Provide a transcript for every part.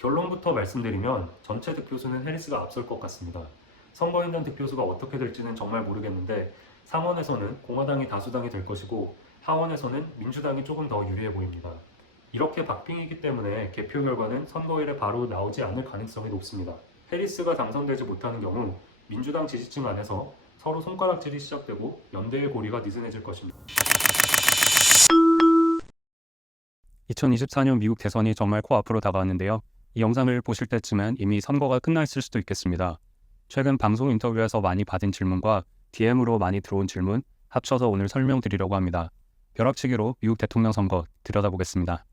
결론부터 말씀드리면 전체 득표수는 해리스가 앞설 것 같습니다. 선거인단 득표수가 어떻게 될지는 정말 모르겠는데 상원에서는 공화당이 다수당이 될 것이고 하원에서는 민주당이 조금 더 유리해 보입니다. 이렇게 박빙이기 때문에 개표 결과는 선거일에 바로 나오지 않을 가능성이 높습니다. 해리스가 당선되지 못하는 경우 민주당 지지층 안에서 서로 손가락질이 시작되고 연대의 고리가 느슨해질 것입니다. 2024년 미국 대선이 정말 코앞으로 다가왔는데요. 이 영상을 보실 때쯤엔 이미 선거가 끝나 있을 수도 있겠습니다. 최근 방송 인터뷰에서 많이 받은 질문과 DM으로 많이 들어온 질문 합쳐서 오늘 설명드리려고 합니다. 벼락치기로 미국 대통령 선거 들여다보겠습니다.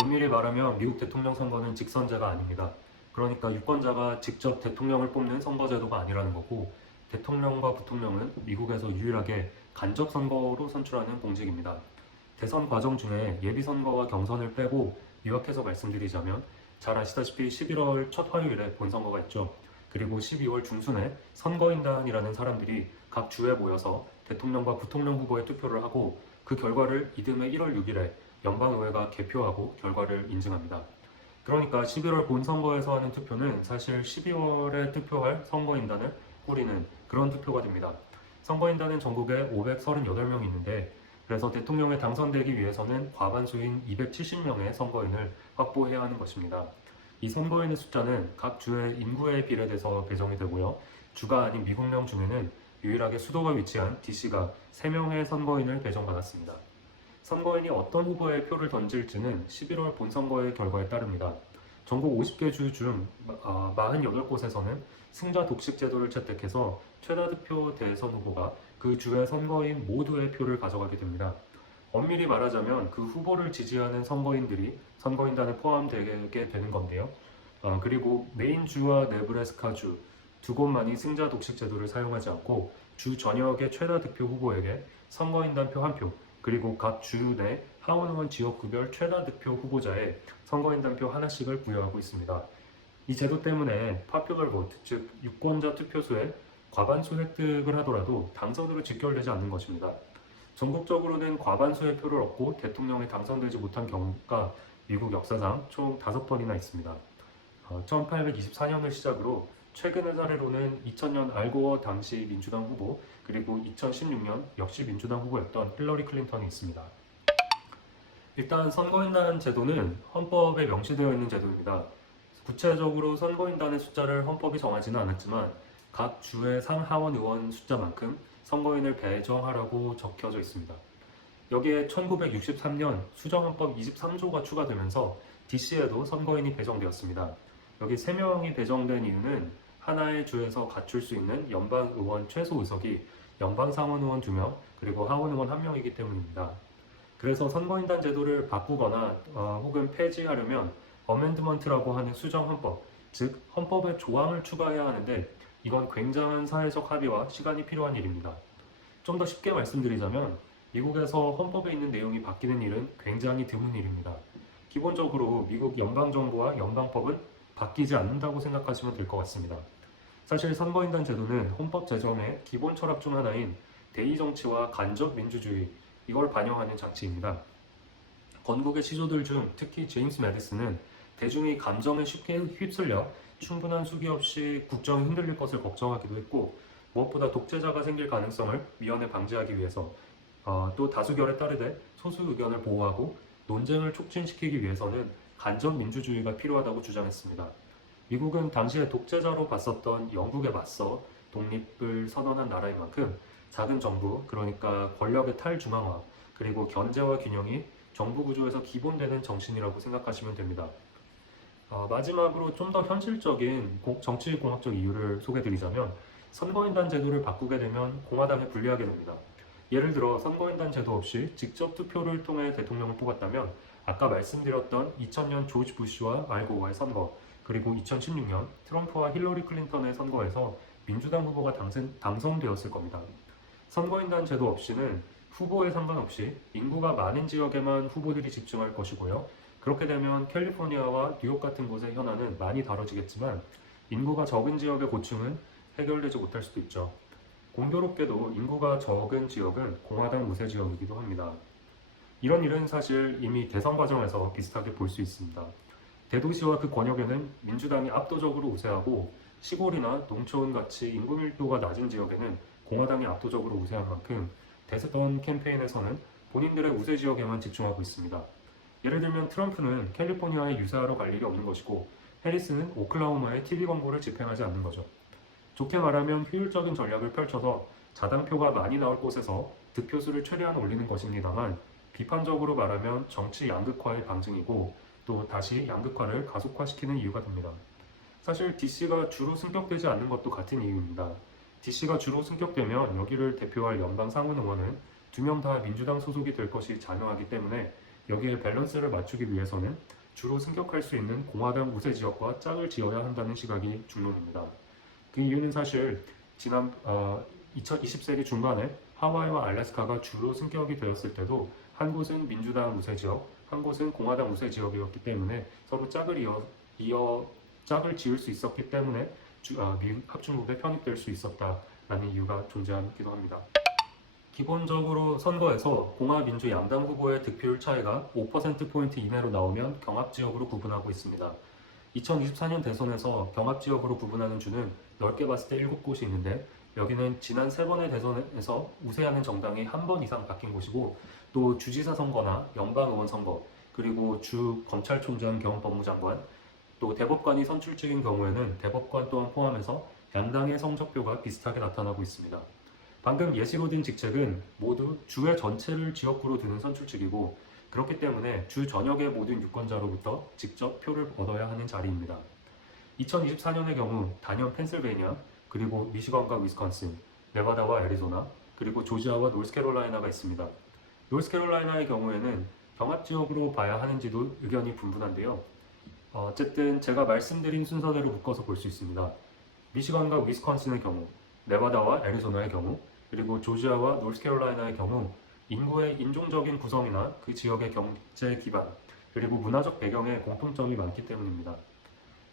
엄밀히 말하면 미국 대통령 선거는 직선제가 아닙니다. 그러니까 유권자가 직접 대통령을 뽑는 선거제도가 아니라는 거고 대통령과 부통령은 미국에서 유일하게 간접 선거로 선출하는 공직입니다. 대선 과정 중에 예비선거와 경선을 빼고 요약해서 말씀드리자면 잘 아시다시피 11월 첫 화요일에 본선거가 있죠. 그리고 12월 중순에 선거인단이라는 사람들이 각 주에 모여서 대통령과 부통령 후보에 투표를 하고 그 결과를 이듬해 1월 6일에 연방의회가 개표하고 결과를 인증합니다. 그러니까 11월 본선거에서 하는 투표는 사실 12월에 투표할 선거인단을 꾸리는 그런 투표가 됩니다. 선거인단은 전국에 538명이 있는데 그래서 대통령에 당선되기 위해서는 과반수인 270명의 선거인을 확보해야 하는 것입니다. 이 선거인의 숫자는 각 주의 인구에 비례돼서 배정이 되고요. 주가 아닌 미국령 중에는 유일하게 수도가 위치한 DC가 3명의 선거인을 배정받았습니다. 선거인이 어떤 후보에 표를 던질지는 11월 본선거의 결과에 따릅니다. 전국 50개 주 중 48곳에서는 승자 독식 제도를 채택해서 최다 득표 대선 후보가 그 주의 선거인 모두의 표를 가져가게 됩니다. 엄밀히 말하자면 그 후보를 지지하는 선거인들이 선거인단에 포함되게 되는 건데요. 그리고 메인주와 네브래스카주 두 곳만이 승자 독식 제도를 사용하지 않고 주 전역의 최다 득표 후보에게 선거인단표 1표 그리고 각 주 내 하원의원 지역구별 최다 득표 후보자에 선거인단표 하나씩을 부여하고 있습니다. 이 제도 때문에 파퓰러 보트, 즉 유권자 투표수의 과반수 획득을 하더라도 당선으로 직결되지 않는 것입니다. 전국적으로는 과반수의 표를 얻고 대통령에 당선되지 못한 경우가 미국 역사상 총 5번이나 있습니다. 1824년을 시작으로 최근의 사례로는 2000년 알고어 당시 민주당 후보 그리고 2016년 역시 민주당 후보였던 힐러리 클린턴이 있습니다. 일단 선거인단 제도는 헌법에 명시되어 있는 제도입니다. 구체적으로 선거인단의 숫자를 헌법이 정하지는 않았지만 각 주의 상하원 의원 숫자만큼 선거인을 배정하라고 적혀져 있습니다. 여기에 1963년 수정헌법 23조가 추가되면서 DC에도 선거인이 배정되었습니다. 여기 3명이 배정된 이유는 하나의 주에서 갖출 수 있는 연방의원 최소 의석이 연방상원의원 2명 그리고 하원의원 1명이기 때문입니다. 그래서 선거인단 제도를 바꾸거나 혹은 폐지하려면 어멘드먼트라고 하는 수정헌법, 즉 헌법에 조항을 추가해야 하는데 이건 굉장한 사회적 합의와 시간이 필요한 일입니다. 좀 더 쉽게 말씀드리자면 미국에서 헌법에 있는 내용이 바뀌는 일은 굉장히 드문 일입니다. 기본적으로 미국 연방정부와 연방법은 바뀌지 않는다고 생각하시면 될 것 같습니다. 사실 선거인단 제도는 헌법 제정의 기본 철학 중 하나인 대의 정치와 간접 민주주의 이걸 반영하는 장치입니다. 건국의 시조들 중 특히 제임스 매디슨은 대중이 감정에 쉽게 휩쓸려 충분한 수기 없이 국정이 흔들릴 것을 걱정하기도 했고 무엇보다 독재자가 생길 가능성을 미연에 방지하기 위해서 또 다수결에 따르되 소수 의견을 보호하고 논쟁을 촉진시키기 위해서는 간접 민주주의가 필요하다고 주장했습니다. 미국은 당시에 독재자로 봤었던 영국에 맞서 독립을 선언한 나라인 만큼 작은 정부, 그러니까 권력의 탈중앙화, 그리고 견제와 균형이 정부 구조에서 기본되는 정신이라고 생각하시면 됩니다. 마지막으로 좀 더 현실적인 정치공학적 이유를 소개드리자면 선거인단 제도를 바꾸게 되면 공화당에 불리하게 됩니다. 예를 들어 선거인단 제도 없이 직접 투표를 통해 대통령을 뽑았다면 아까 말씀드렸던 2000년 조지 부시와 알 고어의 선거 그리고 2016년 트럼프와 힐러리 클린턴의 선거에서 민주당 후보가 당선되었을 겁니다. 선거인단 제도 없이는 후보에 상관없이 인구가 많은 지역에만 후보들이 집중할 것이고요. 그렇게 되면 캘리포니아와 뉴욕 같은 곳의 현안은 많이 다뤄지겠지만 인구가 적은 지역의 고충은 해결되지 못할 수도 있죠. 공교롭게도 인구가 적은 지역은 공화당 우세 지역이기도 합니다. 이런 일은 사실 이미 대선 과정에서 비슷하게 볼 수 있습니다. 대도시와 그 권역에는 민주당이 압도적으로 우세하고 시골이나 농촌 같이 인구 밀도가 낮은 지역에는 공화당이 압도적으로 우세한 만큼 대선 캠페인에서는 본인들의 우세 지역에만 집중하고 있습니다. 예를 들면 트럼프는 캘리포니아에 유세하러 갈 일이 없는 것이고 해리스는 오클라호마에 TV 광고를 집행하지 않는 거죠. 좋게 말하면 효율적인 전략을 펼쳐서 자당표가 많이 나올 곳에서 득표수를 최대한 올리는 것입니다만 비판적으로 말하면 정치 양극화의 방증이고 또 다시 양극화를 가속화시키는 이유가 됩니다. 사실 DC가 주로 승격되지 않는 것도 같은 이유입니다. DC가 주로 승격되면 여기를 대표할 연방 상원 의원은 2명 다 민주당 소속이 될 것이 자명하기 때문에 여기에 밸런스를 맞추기 위해서는 주로 승격할 수 있는 공화당 우세 지역과 짝을 지어야 한다는 시각이 중론입니다. 그 이유는 사실 지난 20세기 중반에 하와이와 알래스카가 주로 승격이 되었을 때도 한 곳은 민주당 우세 지역, 한 곳은 공화당 우세 지역이었기 때문에 서로 짝을 지을 수 있었기 때문에 미국 합중국에 편입될 수 있었다라는 이유가 존재하기도 합니다. 기본적으로 선거에서 공화민주 양당 후보의 득표율 차이가 5%포인트 이내로 나오면 경합지역으로 구분하고 있습니다. 2024년 대선에서 경합지역으로 구분하는 주는 넓게 봤을 때 7곳이 있는데 여기는 지난 3번의 대선에서 우세하는 정당이 한 번 이상 바뀐 곳이고 또 주지사 선거나 연방의원 선거 그리고 주 검찰총장 겸 법무장관 또 대법관이 선출직인 경우에는 대법관 또한 포함해서 양당의 성적표가 비슷하게 나타나고 있습니다. 방금 예시로 든 직책은 모두 주의 전체를 지역구로 두는 선출직이고 그렇기 때문에 주 전역의 모든 유권자로부터 직접 표를 얻어야 하는 자리입니다. 2024년의 경우 단연 펜실베이니아, 그리고 미시건과 위스콘신, 네바다와 애리조나, 그리고 조지아와 노스캐롤라이나가 있습니다. 노스캐롤라이나의 경우에는 경합지역으로 봐야 하는지도 의견이 분분한데요. 어쨌든 제가 말씀드린 순서대로 묶어서 볼 수 있습니다. 미시건과 위스콘신의 경우, 네바다와 애리조나의 경우, 그리고 조지아와 노스캐롤라이나의 경우 인구의 인종적인 구성이나 그 지역의 경제 기반, 그리고 문화적 배경에 공통점이 많기 때문입니다.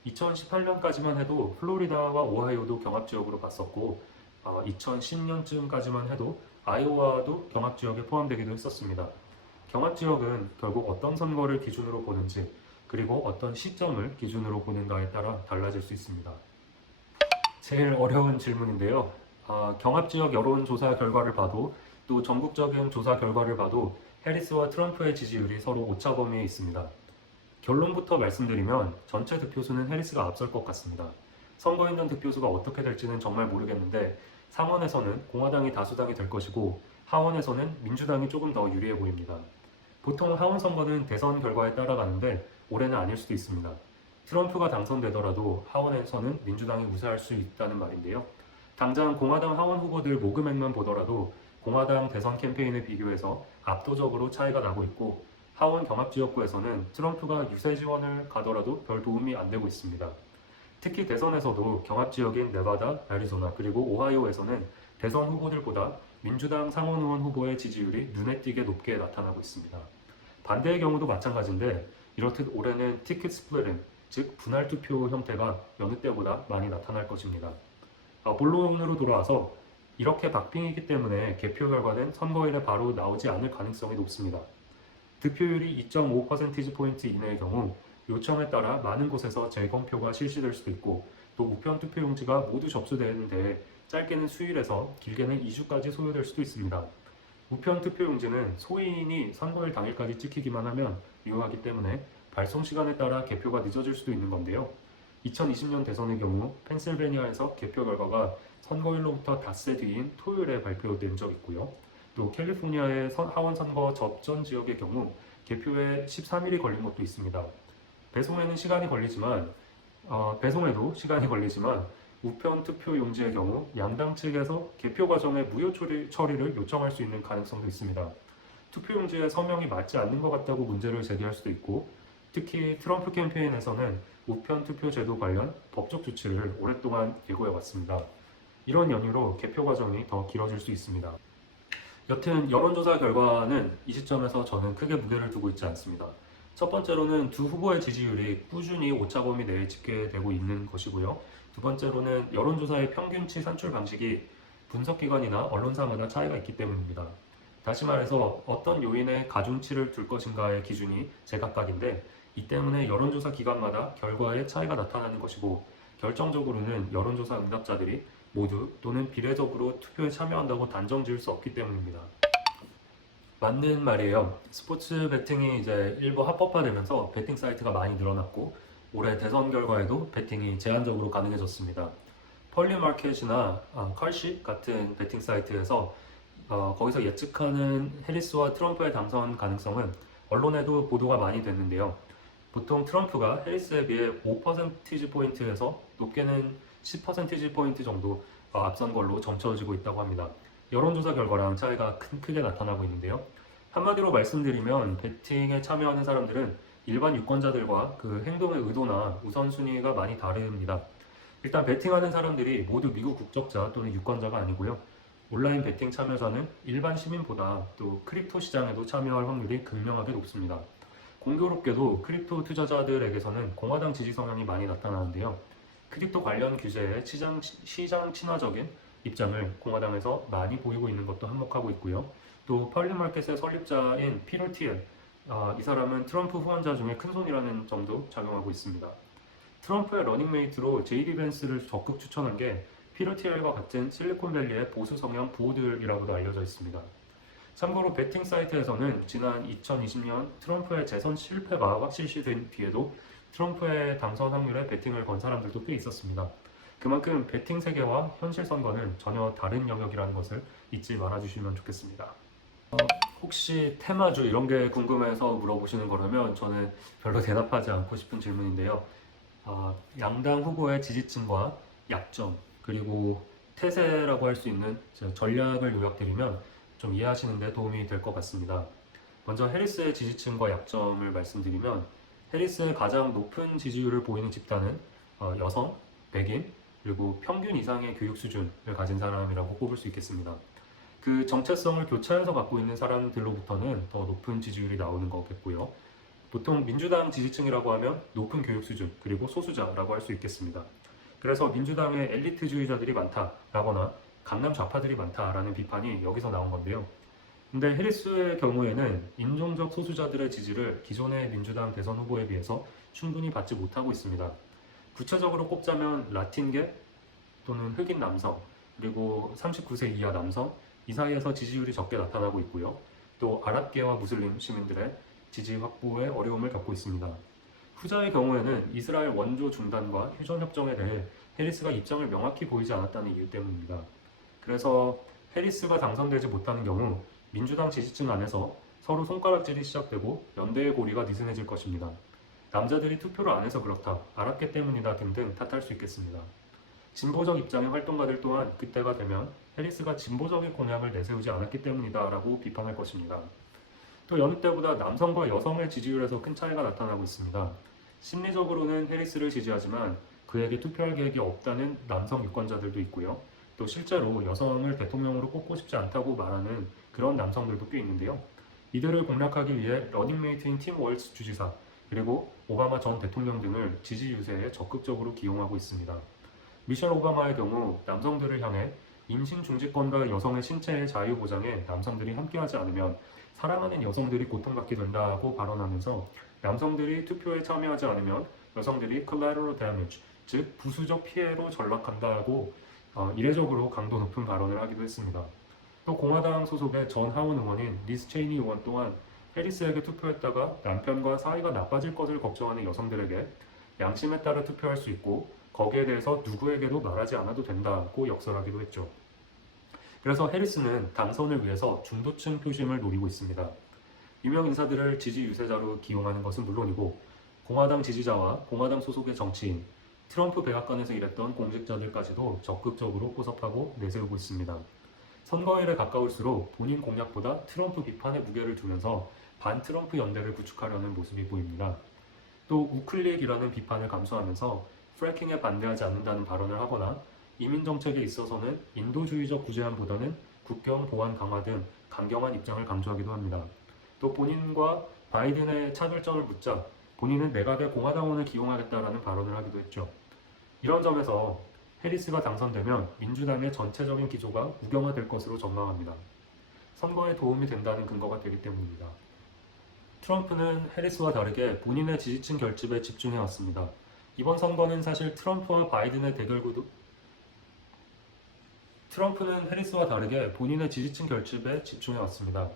2018년까지만 해도 플로리다와 오하이오도 경합지역으로 봤었고 2010년쯤까지만 해도 아이오와도 경합지역에 포함되기도 했었습니다. 경합지역은 결국 어떤 선거를 기준으로 보는지 그리고 어떤 시점을 기준으로 보는가에 따라 달라질 수 있습니다. 제일 어려운 질문인데요. 경합지역 여론조사 결과를 봐도 또 전국적인 조사 결과를 봐도 해리스와 트럼프의 지지율이 서로 오차범위에 있습니다. 결론부터 말씀드리면 전체 득표수는 해리스가 앞설 것 같습니다. 선거인단 득표수가 어떻게 될지는 정말 모르겠는데 상원에서는 공화당이 다수당이 될 것이고 하원에서는 민주당이 조금 더 유리해 보입니다. 보통 하원 선거는 대선 결과에 따라가는데 올해는 아닐 수도 있습니다. 트럼프가 당선되더라도 하원에서는 민주당이 우세할 수 있다는 말인데요. 당장 공화당 하원 후보들 모금액만 보더라도 공화당 대선 캠페인에 비교해서 압도적으로 차이가 나고 있고 하원 경합지역구에서는 트럼프가 유세 지원을 가더라도 별 도움이 안 되고 있습니다. 특히 대선에서도 경합지역인 네바다, 애리조나 그리고 오하이오에서는 대선 후보들보다 민주당 상원의원 후보의 지지율이 눈에 띄게 높게 나타나고 있습니다. 반대의 경우도 마찬가지인데 이렇듯 올해는 티켓 스플리팅, 즉 분할 투표 형태가 여느 때보다 많이 나타날 것입니다. 본론으로 돌아와서 이렇게 박빙이기 때문에 개표 결과는 선거일에 바로 나오지 않을 가능성이 높습니다. 득표율이 2.5%포인트 이내의 경우 요청에 따라 많은 곳에서 재검표가 실시될 수도 있고 또 우편 투표용지가 모두 접수되는데 짧게는 수일에서 길게는 2주까지 소요될 수도 있습니다. 우편 투표용지는 소인이 선거일 당일까지 찍히기만 하면 유효하기 때문에 발송 시간에 따라 개표가 늦어질 수도 있는 건데요. 2020년 대선의 경우 펜실베니아에서 개표 결과가 선거일로부터 닷새 뒤인 토요일에 발표된 적 있고요. 또 캘리포니아의 하원 선거 접전 지역의 경우 개표에 13일이 걸린 것도 있습니다. 배송에도 시간이 걸리지만 우편 투표 용지의 경우 양당 측에서 개표 과정의 무효 처리를 요청할 수 있는 가능성도 있습니다. 투표 용지에 서명이 맞지 않는 것 같다고 문제를 제기할 수도 있고 특히 트럼프 캠페인에서는 우편 투표 제도 관련 법적 조치를 오랫동안 예고해 왔습니다. 이런 연유로 개표 과정이 더 길어질 수 있습니다. 여튼 여론조사 결과는 이 시점에서 저는 크게 무게를 두고 있지 않습니다. 첫 번째로는 두 후보의 지지율이 꾸준히 오차범위 내에 집계되고 있는 것이고요. 두 번째로는 여론조사의 평균치 산출 방식이 분석기관이나 언론사마다 차이가 있기 때문입니다. 다시 말해서 어떤 요인에 가중치를 둘 것인가의 기준이 제각각인데 이 때문에 여론조사 기관마다 결과에 차이가 나타나는 것이고 결정적으로는 여론조사 응답자들이 모두 또는 비례적으로 투표에 참여한다고 단정 지을 수 없기 때문입니다. 맞는 말이에요. 스포츠 베팅이 이제 일부 합법화되면서 베팅 사이트가 많이 늘어났고 올해 대선 결과에도 베팅이 제한적으로 가능해졌습니다. 펄리마켓이나 컬시 같은 베팅 사이트에서 거기서 예측하는 해리스와 트럼프의 당선 가능성은 언론에도 보도가 많이 됐는데요. 보통 트럼프가 해리스에 비해 5%포인트 포인트에서 높게는 10%포인트 포인트 정도 앞선 걸로 점쳐지고 있다고 합니다. 여론조사 결과랑 차이가 크게 나타나고 있는데요. 한마디로 말씀드리면 베팅에 참여하는 사람들은 일반 유권자들과 그 행동의 의도나 우선순위가 많이 다릅니다. 일단 베팅하는 사람들이 모두 미국 국적자 또는 유권자가 아니고요. 온라인 베팅 참여자는 일반 시민보다 또 크립토 시장에도 참여할 확률이 극명하게 높습니다. 공교롭게도 크립토 투자자들에게서는 공화당 지지 성향이 많이 나타나는데요. 크립토 관련 규제에 시장 친화적인 입장을 공화당에서 많이 보이고 있는 것도 한몫하고 있고요. 또 펄리마켓의 설립자인 피터 티엘, 이 사람은 트럼프 후원자 중에 큰손이라는 점도 작용하고 있습니다. 트럼프의 러닝메이트로 제이디 벤스를 적극 추천한 게 피터 티엘과 같은 실리콘밸리의 보수 성향 부호들이라고도 알려져 있습니다. 참고로 베팅 사이트에서는 지난 2020년 트럼프의 재선 실패가 확실시된 뒤에도 트럼프의 당선 확률에 베팅을 건 사람들도 꽤 있었습니다. 그만큼 베팅 세계와 현실 선거는 전혀 다른 영역이라는 것을 잊지 말아주시면 좋겠습니다. 혹시 테마주 이런 게 궁금해서 물어보시는 거라면 저는 별로 대답하지 않고 싶은 질문인데요. 양당 후보의 지지층과 약점 그리고 태세라고 할 수 있는 전략을 요약드리면 좀 이해하시는 데 도움이 될 것 같습니다. 먼저 해리스의 지지층과 약점을 말씀드리면 해리스의 가장 높은 지지율을 보이는 집단은 여성, 백인, 그리고 평균 이상의 교육 수준을 가진 사람이라고 꼽을 수 있겠습니다. 그 정체성을 교차해서 갖고 있는 사람들로부터는 더 높은 지지율이 나오는 거겠고요. 보통 민주당 지지층이라고 하면 높은 교육 수준 그리고 소수자라고 할 수 있겠습니다. 그래서 민주당의 엘리트주의자들이 많다라거나 강남 좌파들이 많다라는 비판이 여기서 나온 건데요. 근데 해리스의 경우에는 인종적 소수자들의 지지를 기존의 민주당 대선 후보에 비해서 충분히 받지 못하고 있습니다. 구체적으로 꼽자면 라틴계 또는 흑인 남성 그리고 39세 이하 남성 이 사이에서 지지율이 적게 나타나고 있고요. 또 아랍계와 무슬림 시민들의 지지 확보에 어려움을 겪고 있습니다. 후자의 경우에는 이스라엘 원조 중단과 휴전 협정에 대해 해리스가 입장을 명확히 보이지 않았다는 이유 때문입니다. 그래서 해리스가 당선되지 못하는 경우 민주당 지지층 안에서 서로 손가락질이 시작되고 연대의 고리가 느슨해질 것입니다. 남자들이 투표를 안 해서 그렇다, 아랍계 때문이다 등등 탓할 수 있겠습니다. 진보적 입장의 활동가들 또한 그때가 되면 해리스가 진보적인 공약을 내세우지 않았기 때문이다 라고 비판할 것입니다. 또 여느 때보다 남성과 여성의 지지율에서 큰 차이가 나타나고 있습니다. 심리적으로는 해리스를 지지하지만 그에게 투표할 계획이 없다는 남성 유권자들도 있고요. 또 실제로 여성을 대통령으로 꼽고 싶지 않다고 말하는 그런 남성들도 꽤 있는데요. 이들을 공략하기 위해 러닝메이트인 팀 월츠 주지사 그리고 오바마 전 대통령 등을 지지 유세에 적극적으로 기용하고 있습니다. 미셸 오바마의 경우 남성들을 향해 임신 중지권과 여성의 신체의 자유 보장에 남성들이 함께하지 않으면 사랑하는 여성들이 고통받게 된다고 발언하면서 남성들이 투표에 참여하지 않으면 여성들이 collateral damage, 즉 부수적 피해로 전락한다고 이례적으로 강도 높은 발언을 하기도 했습니다. 또 공화당 소속의 전 하원 의원인 리스 체이니 의원 또한 해리스에게 투표했다가 남편과 사이가 나빠질 것을 걱정하는 여성들에게 양심에 따라 투표할 수 있고 거기에 대해서 누구에게도 말하지 않아도 된다고 역설하기도 했죠. 그래서 해리스는 당선을 위해서 중도층 표심을 노리고 있습니다. 유명 인사들을 지지 유세자로 기용하는 것은 물론이고 공화당 지지자와 공화당 소속의 정치인, 트럼프 백악관에서 일했던 공직자들까지도 적극적으로 포섭하고 내세우고 있습니다. 선거일에 가까울수록 본인 공약보다 트럼프 비판에 무게를 두면서 반트럼프 연대를 구축하려는 모습이 보입니다. 또 우클릭이라는 비판을 감수하면서 프래킹에 반대하지 않는다는 발언을 하거나 이민 정책에 있어서는 인도주의적 구제안보다는 국경 보안 강화 등 강경한 입장을 강조하기도 합니다. 또 본인과 바이든의 차별점을 묻자 본인은 내각의 공화당원을 기용하겠다라는 발언을 하기도 했죠. 이런 점에서 해리스가 당선되면 민주당의 전체적인 기조가 우경화될 것으로 전망합니다. 선거에 도움이 된다는 근거가 되기 때문입니다. 트럼프는 해리스와 다르게 본인의 지지층 결집에 집중해왔습니다. 이번 선거는 사실 트럼프와 바이든의 대결 구도 트럼프는 해리스와 다르게 본인의 지지층 결집에 집중해왔습니다.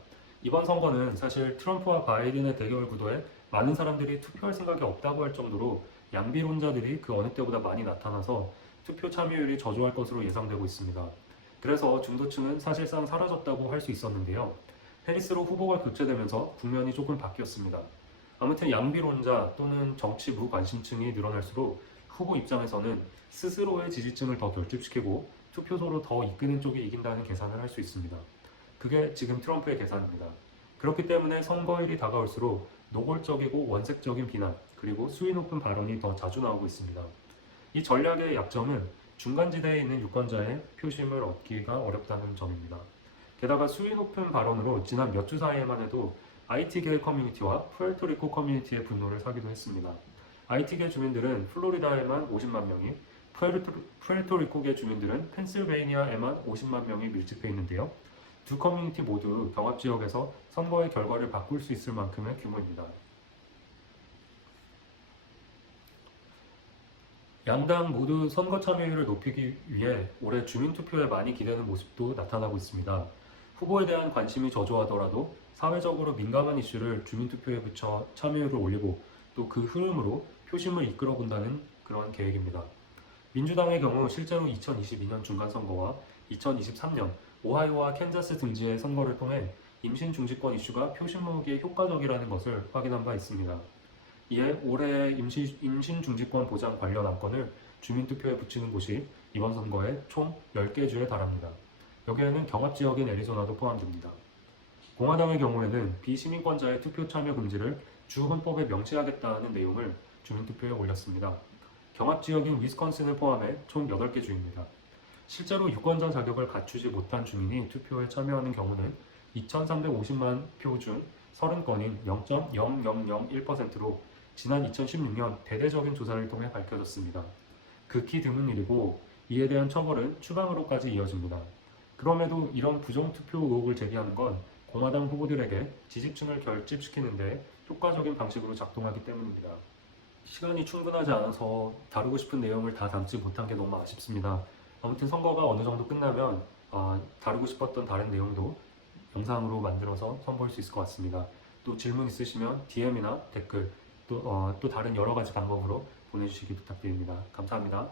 이번 선거는 사실 트럼프와 바이든의 대결 구도에 많은 사람들이 투표할 생각이 없다고 할 정도로 양비론자들이 그 어느 때보다 많이 나타나서 투표 참여율이 저조할 것으로 예상되고 있습니다. 그래서 중도층은 사실상 사라졌다고 할 수 있었는데요. 해리스로 후보가 교체되면서 국면이 조금 바뀌었습니다. 아무튼 양비론자 또는 정치 무관심층이 늘어날수록 후보 입장에서는 스스로의 지지층을 더 결집시키고 투표소로 더 이끄는 쪽이 이긴다는 계산을 할 수 있습니다. 그게 지금 트럼프의 계산입니다. 그렇기 때문에 선거일이 다가올수록 노골적이고 원색적인 비난 그리고 수위 높은 발언이 더 자주 나오고 있습니다. 이 전략의 약점은 중간지대에 있는 유권자의 표심을 얻기가 어렵다는 점입니다. 게다가 수위 높은 발언으로 지난 몇 주 사이에만 해도 IT계 커뮤니티와 푸에르토리코 커뮤니티의 분노를 사기도 했습니다. IT계 주민들은 플로리다에만 50만 명이, 푸에르토리코계 주민들은 펜실베이니아에만 50만 명이 밀집해 있는데요. 두 커뮤니티 모두 경합지역에서 선거의 결과를 바꿀 수 있을 만큼의 규모입니다. 양당 모두 선거 참여율을 높이기 위해 올해 주민투표에 많이 기대는 모습도 나타나고 있습니다. 후보에 대한 관심이 저조하더라도 사회적으로 민감한 이슈를 주민투표에 붙여 참여율을 올리고 또 그 흐름으로 표심을 이끌어 본다는 그런 계획입니다. 민주당의 경우 실제로 2022년 중간선거와 2023년 오하이오와 캔자스 등지의 선거를 통해 임신 중지권 이슈가 표심 모으기에 효과적이라는 것을 확인한 바 있습니다. 이에 올해 임신 중지권 보장 관련 안건을 주민투표에 붙이는 곳이 이번 선거에 총 10개 주에 달합니다. 여기에는 경합지역인 애리조나도 포함됩니다. 공화당의 경우에는 비시민권자의 투표 참여 금지를 주 헌법에 명시하겠다는 내용을 주민투표에 올렸습니다. 경합지역인 위스콘신을 포함해 총 8개 주입니다. 실제로 유권자 자격을 갖추지 못한 주민이 투표에 참여하는 경우는 2,350만 표 중 30건인 0.0001%로 지난 2016년 대대적인 조사를 통해 밝혀졌습니다. 극히 드문 일이고 이에 대한 처벌은 추방으로까지 이어집니다. 그럼에도 이런 부정투표 의혹을 제기하는 건 공화당 후보들에게 지지층을 결집시키는 데 효과적인 방식으로 작동하기 때문입니다. 시간이 충분하지 않아서 다루고 싶은 내용을 다 담지 못한 게 너무 아쉽습니다. 아무튼 선거가 어느 정도 끝나면 다루고 싶었던 다른 내용도 영상으로 만들어서 선보일 수 있을 것 같습니다. 또 질문 있으시면 DM이나 댓글 또 다른 여러 가지 방법으로 보내주시기 부탁드립니다. 감사합니다.